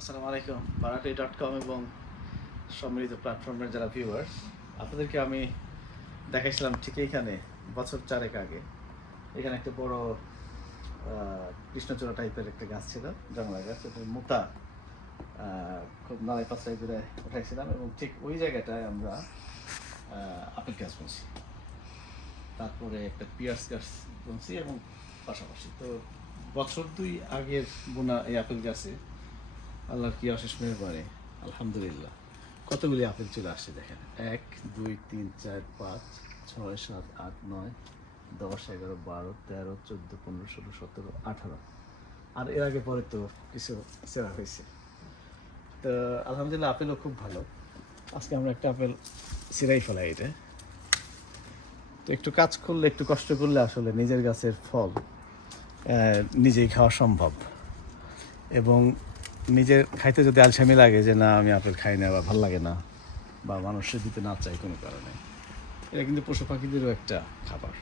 আসসালামু আলাইকুম বারাকাই.com এবং সম্মিলিত প্ল্যাটফর্মের যারা ভিউয়ার্স, আপনাদেরকে আমি দেখাইছিলাম ঠিক এইখানে বছর 4 আগে। এখানে একটা বড় কৃষ্ণচূড়া টাইপের একটা গাছ ছিল, জংলা গাছ। ওটার মোটা খুব নালাই পাঁচড়াই করে উঠাইছিলাম এবং ঠিক ওই জায়গাটায় আমরা আপেল গাছ বুনছি। তারপরে একটা পিয়ার্স গাছ বুনছি এবং পাশাপাশি তো বছর 2 আগের বোনা এই আপেল গাছে আল্লাহর কি অশেষ মেহেরবানি, আলহামদুলিল্লাহ কতগুলি আপেল চলে আসছে। দেখেন 1 2 3 4 5 6 7 8 9 10 11 12 13 14 15 16 17 18 আর এর আগে পরে তো কিছু সেরা হয়েছে। তো আলহামদুলিল্লাহ আপেলও খুব ভালো। আজকে আমরা একটা আপেল সিরাই ফেলাই। এটা তো একটু কাজ করলে, একটু কষ্ট করলে আসলে নিজের গাছের ফল নিজেই খাওয়া সম্ভব। এবং নিজের খাইতে যদি আলসামি লাগে যে না আমি আপেল খাই না বা ভালো লাগে না বা মানুষের দিতে না চাই কোনো কারণে, এটা কিন্তু পশু পাখিদেরও একটা খাবার।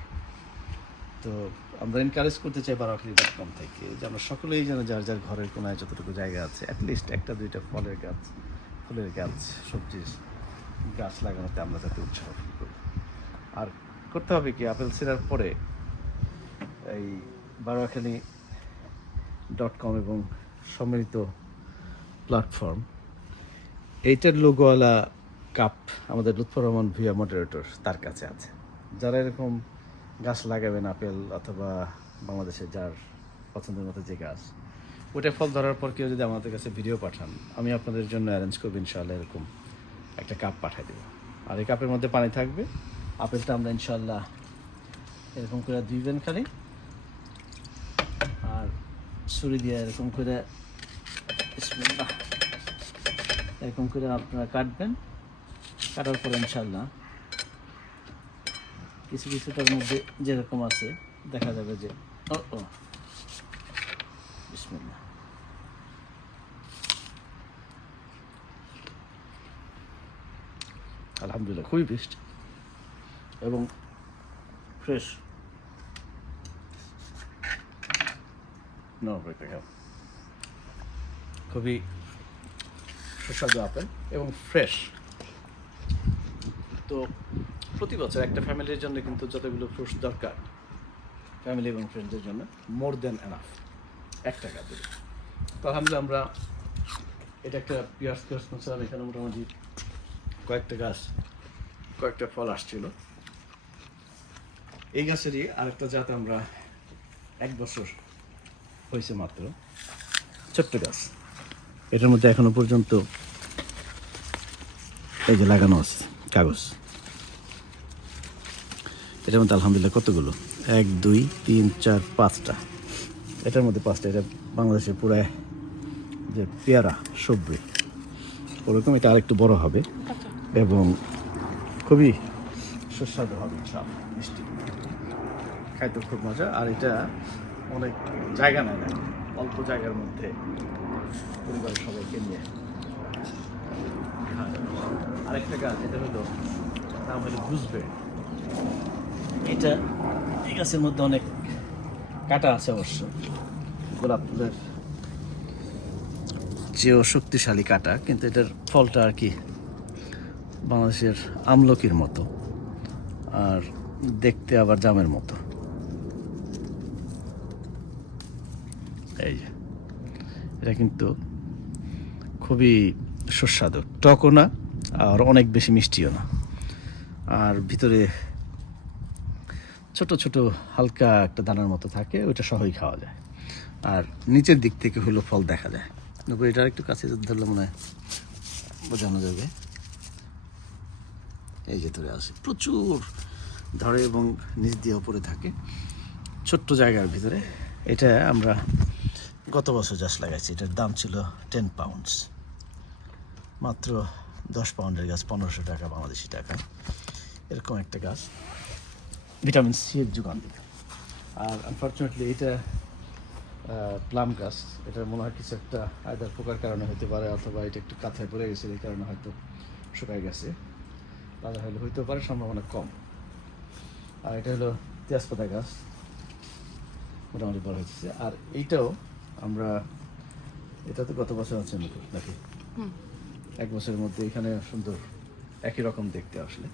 তো আমরা এনকারেজ করতে চাই বারাকাই.com থেকে যে আমরা সকলেই যেন যার যার ঘরের কোনায় যতটুকু জায়গা আছে অ্যাটলিস্ট একটা দুইটা ফুলের গাছ সবজির গাছ লাগানোতে আমরা যাতে উৎসাহ করি। আর করতে হবে কি, আপেল ছিঁড়ার পরে এই বারাকাই.com এবং সম্মিলিত প্ল্যাটফর্ম এইটার লোগোওয়ালা কাপ আমাদের লুৎফর রহমান ভুঁইয়া মডারেটর তার কাছে আছে। যারা এরকম গাছ লাগাবেন আপেল অথবা বাংলাদেশে যার পছন্দের মতো যে গাছ, ওটা ফল ধরার পর কেউ যদি আমাদের কাছে ভিডিও পাঠান, আমি আপনাদের জন্য অ্যারেঞ্জ করবো ইনশাআল্লাহ। এরকম একটা কাপ পাঠিয়ে দেবো, আর এই কাপের মধ্যে পানি থাকবে। আপেলটা আমরা ইনশাআল্লাহ এরকম করে ধুইবেন খালি, আর ছুরি দিয়ে এরকম করে বিসমিল্লাহ এরকম করে আপনারা কাটবেন। কাটার পরে ইনশাআল্লাহ কিছু কিছুটার মধ্যে যেরকম আছে দেখা যাবে যে ও বিসমিল্লাহ, আলহামদুলিল্লাহ খুবই বেস্ট এবং ফ্রেশ। খুবই সুস্বাদু আপেল এবং ফ্রেশ। তো প্রতি বছর একটা ফ্যামিলির জন্য কিন্তু যতগুলো ফ্রুটস দরকার ফ্যামিলি এবং ফ্রেন্ডদের জন্য মোর দেন এনাফ একটা গাছ। তো আলহামদুলিল্লাহ আমরা এটা একটা পিয়ার্স গাছ করছিলাম। এখানে মোটামুটি কয়েকটা ফল আসছিল। এই গাছেরই আরেকটা জাত আমরা 1 বছর হয়েছে মাত্র, ছোট্ট গাছ। এটার মধ্যে এখনো পর্যন্ত এই যে লাগানো আছে কাগজ। এটার মধ্যে আলহামদুলিল্লাহ কতগুলো 1 2 3 4 5টা, এটার মধ্যে 5টা। এটা বাংলাদেশের পুরো যে পেয়ারা সবজি ওরকম, এটা আরেকটু বড় হবে এবং খুবই সুস্বাদু হবে, সব মিষ্টি, খাইতে খুব মজা। আর এটা অনেক জায়গা নেয় না, অল্প জায়গার মধ্যে পরিবারের সবাইকে নিয়ে। আরেকটা গাছ, এটা হলো নাম হলো গুজবেরি। এটা এই গাছের মধ্যে অনেক কাঁটা আছে অবশ্য, গোলাপ ফুলের চেয়েও শক্তিশালী কাঁটা, কিন্তু এটার ফলটা আর কি বাংলাদেশের আমলকির মতো আর দেখতে আবার জামের মতো। এই যে এটা কিন্তু খুবই সুস্বাদু, টকও না আর অনেক বেশি মিষ্টিও না, আর ভিতরে ছোট ছোট হালকা একটা দানার মতো থাকে, ওইটা সহই খাওয়া যায়। আর নিচের দিক থেকে হলো ফল দেখা যায়। এটার একটু কাছে ধরলে মনে হয় বোঝানো যাবে। এই যে ধরে আসে, প্রচুর ধরে এবং নিচ দিয়ে উপরে থাকে ছোট্ট জায়গার ভিতরে। এটা আমরা গত বছর গাছ লাগাইছি। এটার দাম ছিল 10 পাউন্ডস, মাত্র 10 পাউন্ডের গাছ 1500 টাকা বাংলাদেশি টাকা। এরকম একটা গাছ ভিটামিন সি এর যোগান দিত। আর আনফর্চুনেটলি এটা প্লাম গাছ, এটার মনে হয় কিছু একটা আয়দার পোকার কারণে হতে পারে, অথবা এটা একটু কাঁথায় পড়ে গেছে, এই কারণে হয়তো শুকায় গেছে। তাহলে হলে হইতেও পারে, সম্ভাবনা কম। আর এটা হলো তেজপাতা গাছ, মোটামুটি বড় হয়েছে। আর এইটাও আমরা এটা তো গত বছর আছে নতুন নাকি? হুম। 1 বছরের মধ্যে এখানে সুন্দর একই রকম দেখতে আসলে।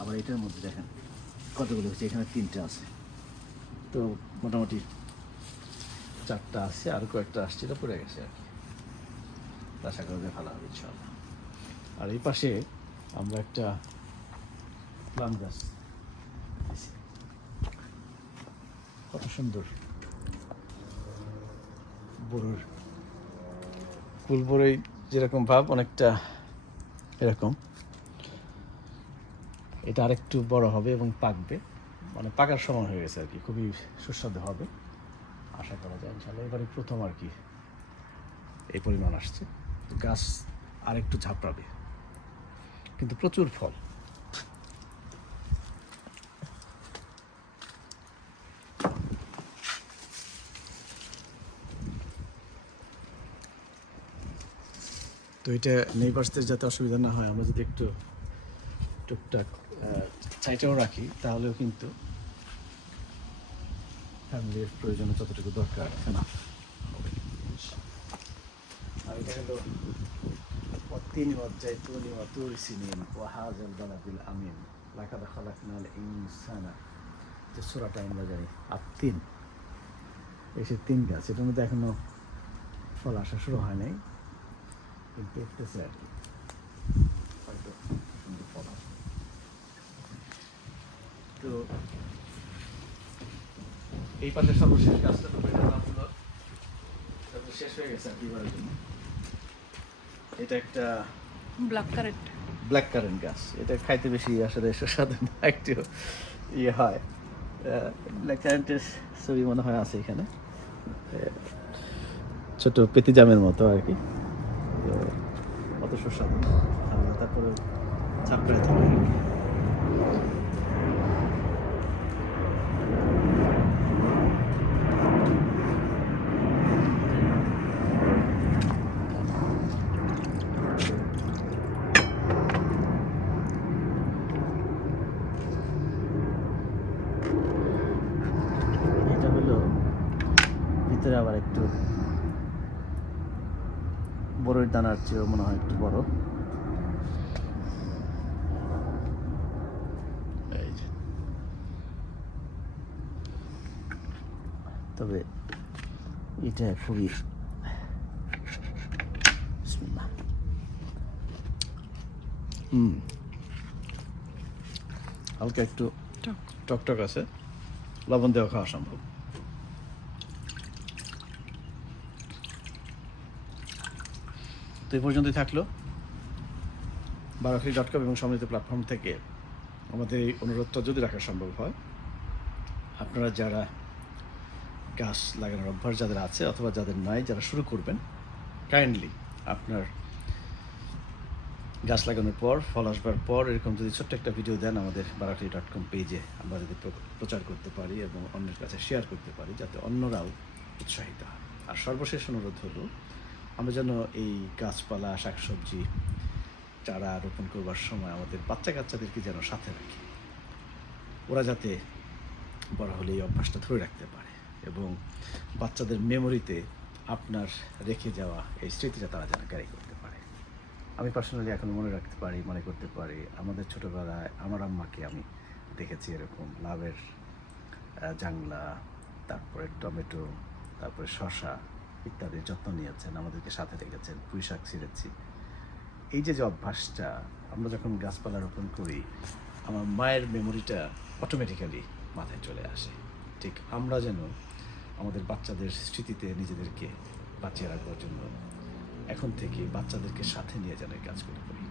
আবার এটার মধ্যে দেখেন কতগুলো হচ্ছে, এখানে 3টে আছে, তো মোটামুটি 4টা আছে, আর কয়েকটা আসছিল পড়ে গেছে আর কি। আশা করা যায় ভালো হবে ইনশাআল্লাহ। আর এই পাশে আমরা একটা প্লাম গাছ দিছি। কত সুন্দর বড়ুর ফুল, বড়ই যেরকম ভাব অনেকটা এরকম। এটা আরেকটু বড় হবে এবং পাকবে, মানে পাকার সময় হয়ে গেছে আর কি, খুবই সুস্বাদু হবে আশা করা যায় ইনশাআল্লাহ। এবারে প্রথম আর কি এই পরিমাণ আসছে, গাছ আরেকটু ঝাপড়াবে, কিন্তু প্রচুর ফল। তো এটা নেইবার্সদের যাতে অসুবিধা না হয়, আমরা যদি একটু টুকটাক সাইটেও রাখি, তাহলেও কিন্তু ফ্যামিলির প্রয়োজনে যতটুকু দরকার না হবে। আর এটা হলো والتين والزيتون وطور سينين وهذا البلد الأمين لقد خلقنا الإنسان, যে সূরাটা আমরা জানি আত-তিন, এই সে 3 গাছ, এটার মধ্যে এখনো ফল আসা শুরু হয় নাই, কিন্তু দেখতেছে আর কি, হয়তো সুন্দর ফল আসবে। তো এই পাশে সর্বশেষ গাছটা, তো এটার নাম হলো, এটা তো শেষ হয়ে গেছে আর কি এবারের জন্য। এটা একটা ব্ল্যাক কারেন্ট গাছ, এটা খাইতে বেশি আসলে সুস্বাদু না, একটু ইয়ে হয়। ব্ল্যাক কারেন্টের ছবি মনে হয় আছে এখানে, ছোট পেতি জামের মতো আর কি, অত সুস্বাদু না। আমরা তারপরে চাপড়ায় থাকে আর কি। এটা হলো ভিতরে আবার একটু বড়ের দানার চেয়েও মনে হয় একটু বড়। এই যে। তবে এটা খুবই বিসমিল্লাহ। হালকা একটু টকটক আছে, লবণ দেওয়া খাওয়া সম্ভব। তো এই পর্যন্তই থাকলো বারাকলি.com এবং সমৃদ্ধ প্ল্যাটফর্ম থেকে আমাদের এই অনুরোধটা যদি রাখা সম্ভব হয়, আপনারা যারা গাছ লাগানোর অভ্যাস যাদের আছে অথবা যাদের নাই, যারা শুরু করবেন, কাইন্ডলি আপনার গাছ লাগানোর পর, ফল আসবার পর এরকম যদি ছোট্ট একটা ভিডিও দেন আমাদের বারাকলি.com পেজে, আমরা যদি প্রচার করতে পারি এবং অন্যের কাছে শেয়ার করতে পারি, যাতে অন্যরাও উৎসাহিত হয়। আর সর্বশেষ অনুরোধ হলো, আমরা যেন এই গাছপালা, শাকসবজি চারা রোপণ করবার সময় আমাদের বাচ্চা কাচ্চাদেরকে যেন সাথে রাখি, ওরা যাতে বড় হলে এই অভ্যাসটা ধরে রাখতে পারে এবং বাচ্চাদের মেমোরিতে আপনার রেখে যাওয়া এই স্মৃতিটা তারা যেন ক্যারি করতে পারে। আমি পার্সোনালি এখনও মনে করতে পারি আমাদের ছোটোবেলায় আমার আম্মাকে আমি দেখেছি এরকম লাউয়ের জাংলা, তারপরে টমেটো, তারপরে শসা ইত্যাদির যত্ন নিয়েছেন, আমাদেরকে সাথে রেখেছেন, পুঁই শাক ছিঁড়েছি। এই যে অভ্যাসটা, আমরা যখন গাছপালা রোপণ করি, আমার মায়ের মেমোরিটা অটোমেটিক্যালি মাথায় চলে আসে। ঠিক আমরা যেন আমাদের বাচ্চাদের স্মৃতিতে নিজেদেরকে বাঁচিয়ে রাখবার জন্য এখন থেকে বাচ্চাদেরকে সাথে নিয়ে যেন এই কাজগুলো করি।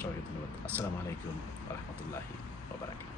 সবাইকে ধন্যবাদ। আসসালামু আলাইকুম ওয়া রাহমাতুল্লাহি ওয়া বারাকাতুহু।